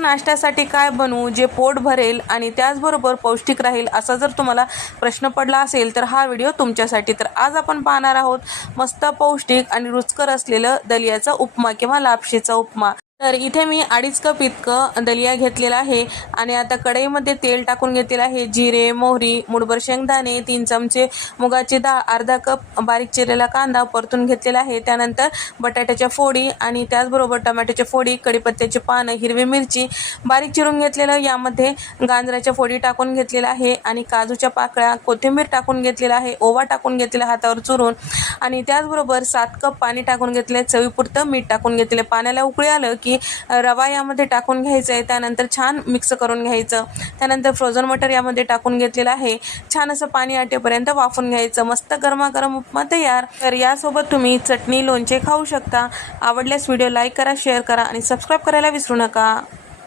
रोज नाश्त्यासाठी काय बनवू जे पोट भरेल आणि त्याचबरोबर पौष्टिक राहील असा जर तुम्हाला प्रश्न पडला असेल तर हा व्हिडिओ तुमच्यासाठी। तर आज आपण पाहणार आहोत मस्त पौष्टिक आणि रुचकर असलेलं दलियाचा उपमा किंवा लापशीचा उपमा। तर इथे मी 2.5 कप इतकं दलिया घेतलेला आहे आणि आता कढईमध्ये तेल टाकून घेतलेलं आहे। जिरे, मोहरी, मुठभर शेंगदाणे, 3 चमचे मुगाची डाळ, अर्धा कप बारीक चिरलेला कांदा परतून घेतलेला आहे। त्यानंतर बटाट्याच्या फोडी आणि त्याचबरोबर टोमॅटोच्या फोडी, कढीपत्त्याची पानं, हिरवी मिरची बारीक चिरून घेतलेलं, यामध्ये गाजराच्या फोडी टाकून घेतलेला आहे आणि काजूच्या पाकळ्या, कोथिंबीर टाकून घेतलेला आहे, ओवा टाकून घेतलेला हातावर चुरून आणि त्याचबरोबर 7 कप पाणी टाकून घेतले, चवीपुरतं मीठ टाकून घेतले। पाण्याला उकळी आलं की रवा यामध्ये टाकून घ्यायचा आहे, त्यानंतर छान मिक्स करून घ्यायचं। त्यानंतर फ्रोझन मटर यामध्ये टाकून घेतलेलं आहे, छान असं पाणी आटेपर्यंत वाफून घ्यायचं। मस्त गरमागरम उपमा तयार। तर यासोबत तुम्ही चटणी, लोणचे खाऊ शकता। आवडल्यास व्हिडिओ लाईक करा, शेअर करा आणि सबस्क्राईब करायला विसरू नका।